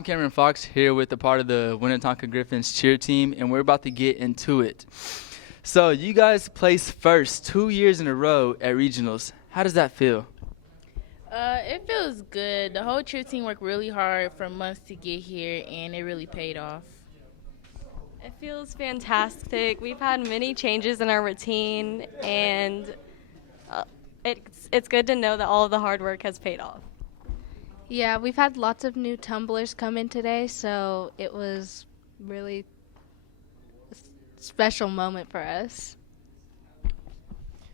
I'm Cameron Fox here with a part of the Winnetonka Griffins cheer team, and we're about to get into it. So, you guys placed first 2 years in a row at regionals. How does that feel? It feels good. The whole cheer team worked really hard for months to get here, and it really paid off. It feels fantastic. We've had many changes in our routine, and uh, it's good to know that all of the hard work has paid off. Yeah, we've had lots of new tumblers come in today, so it was really a special moment for us.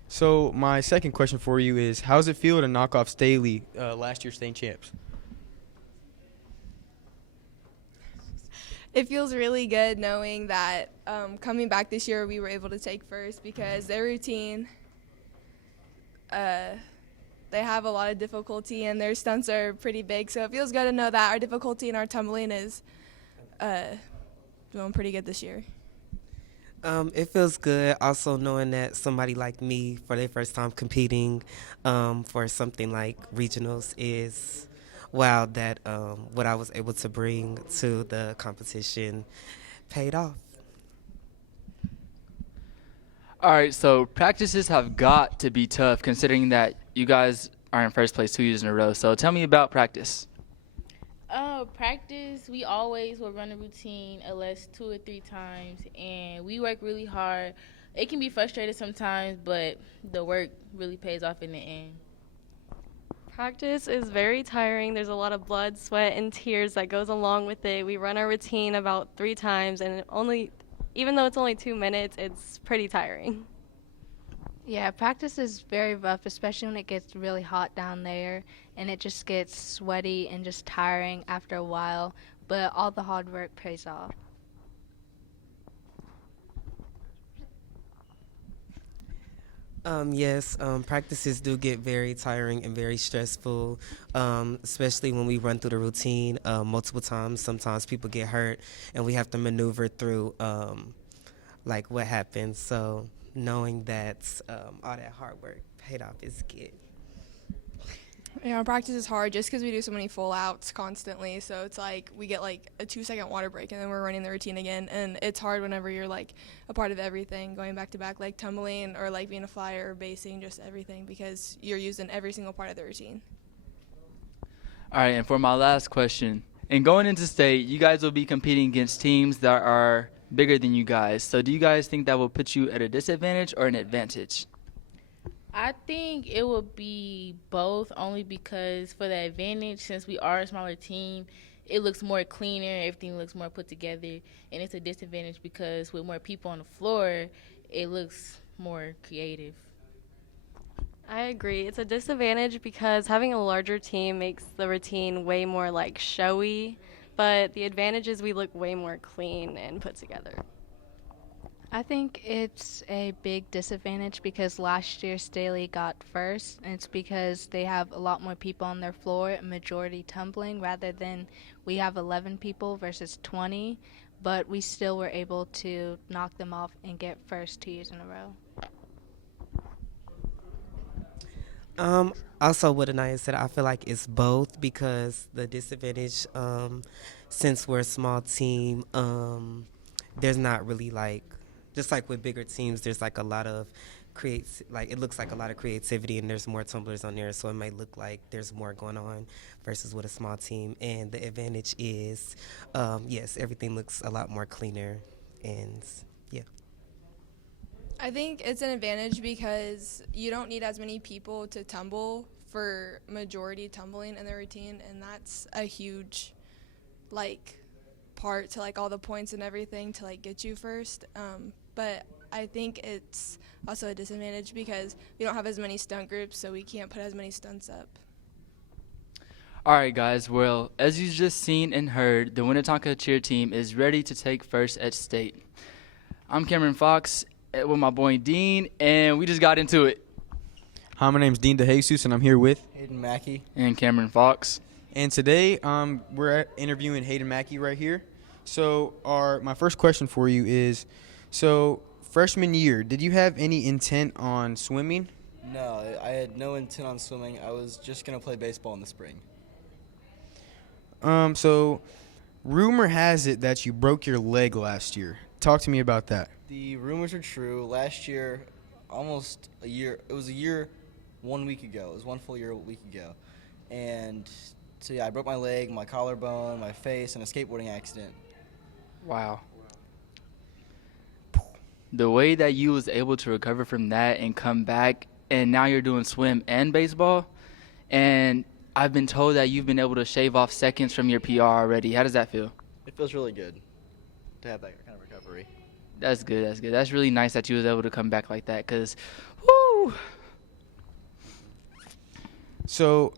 So my second question for you is, how does it feel to knock off Staley, last year's state champs? It feels really good knowing that coming back this year we were able to take first because their routine, they have a lot of difficulty and their stunts are pretty big. So it feels good to know that our difficulty in our tumbling is doing pretty good this year. It feels good also knowing that somebody like me for their first time competing for something like regionals is wow, that what I was able to bring to the competition paid off. All right, so practices have got to be tough considering that you guys are in first place 2 years in a row. So, tell me about practice. Practice, we always will run a routine at least 2 or 3 times, and we work really hard. It can be frustrating sometimes, but the work really pays off in the end. Practice is very tiring. There's a lot of blood, sweat, and tears that goes along with it. We run our routine about 3 times, and even though it's only 2 minutes, it's pretty tiring. Yeah, practice is very rough, especially when it gets really hot down there and it just gets sweaty and just tiring after a while, but all the hard work pays off. Yes, practices do get very tiring and very stressful, especially when we run through the routine multiple times. Sometimes people get hurt and we have to maneuver through like what happens. So knowing that all that hard work paid off is good. Yeah, practice is hard just because we do so many full outs constantly. So it's like we get like a 2 second water break and then we're running the routine again. And it's hard whenever you're like a part of everything, going back to back, like tumbling or like being a flyer or basing, just everything because you're using every single part of the routine. All right, and for my last question, and going into state, you guys will be competing against teams that are bigger than you guys. So, do you guys think that will put you at a disadvantage or an advantage? I think it will be both, only because for the advantage, since we are a smaller team, it looks more cleaner, everything looks more put together, and it's a disadvantage because with more people on the floor, it looks more creative. I agree. It's a disadvantage because having a larger team makes the routine way more like showy, but the advantage is we look way more clean and put together. I think it's a big disadvantage because last year Staley got first, and it's because they have a lot more people on their floor, majority tumbling, rather than we have 11 people versus 20, but we still were able to knock them off and get first 2 years in a row. Also, what Anaya said, I feel like it's both because the disadvantage, since we're a small team, there's not really like, just like with bigger teams, there's like a lot of it looks like a lot of creativity and there's more tumblers on there, so it might look like there's more going on versus with a small team. And the advantage is, yes, everything looks a lot more cleaner and yeah. I think it's an advantage because you don't need as many people to tumble for majority tumbling in the routine, and that's a huge like part to like all the points and everything to like get you first. But I think it's also a disadvantage because we don't have as many stunt groups, so we can't put as many stunts up. All right, guys. Well, as you just seen and heard, the Winnetonka cheer team is ready to take first at state. I'm Cameron Fox with my boy Dean, and we just got into it. Hi, my name's Dean DeJesus, and I'm here with Hayden, Mackie. And Cameron Fox. And today, we're interviewing Hayden Mackie right here. So, my first question for you is, so freshman year, did you have any intent on swimming? No, I had no intent on swimming. I was just going to play baseball in the spring. So rumor has it that you broke your leg last year. Talk to me about that. The rumors are true. Last year, almost a year. It was a year, 1 week ago. It was one full year a week ago, and so yeah, I broke my leg, my collarbone, my face, and a skateboarding accident. Wow. The way that you was able to recover from that and come back, and now you're doing swim and baseball, and I've been told that you've been able to shave off seconds from your PR already. How does that feel? It feels really good to have that kind of recovery. That's good. That's good. That's really nice that you was able to come back like that. Cause, woo. So,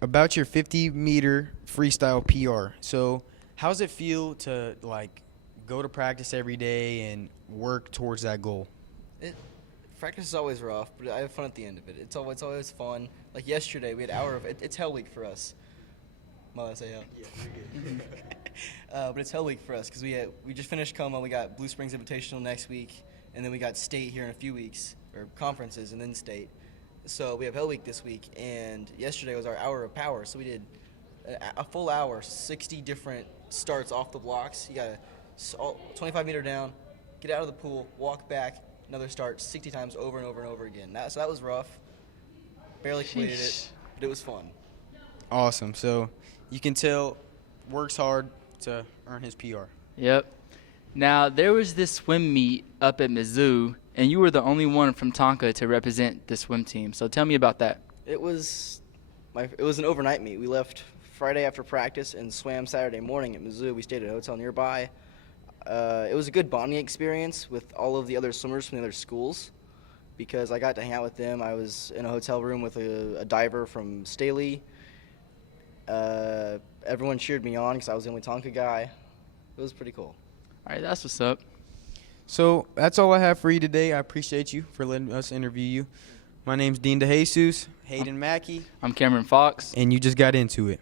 about your 50-meter freestyle PR. So, how's it feel to like go to practice every day and work towards that goal? Practice is always rough, but I have fun at the end of it. It's always fun. Like yesterday, we had an hour of it's Hell Week for us. Well, I say hell. Yeah, you're good. But it's Hell Week for us because we just finished Como. We got Blue Springs Invitational next week, and then we got state here in a few weeks, or conferences, and then state. So we have Hell Week this week, and yesterday was our hour of power. So we did a full hour, 60 different starts off the blocks. You got a 25-meter down, get out of the pool, walk back, another start 60 times over and over and over again. So that was rough. Barely completed it, but it was fun. Awesome. So you can tell works hard to earn his PR. Yep. Now, there was this swim meet up at Mizzou, and you were the only one from Tonka to represent the swim team. So tell me about that. It was an overnight meet. We left Friday after practice and swam Saturday morning at Mizzou. We stayed at a hotel nearby. It was a good bonding experience with all of the other swimmers from the other schools because I got to hang out with them. I was in a hotel room with a diver from Staley. Everyone cheered me on because I was the only Tonka guy. It was pretty cool. All right, that's what's up. So that's all I have for you today. I appreciate you for letting us interview you. My name's DeJesus, Hayden Mackie, I'm Kamren Fox. and you just got into it.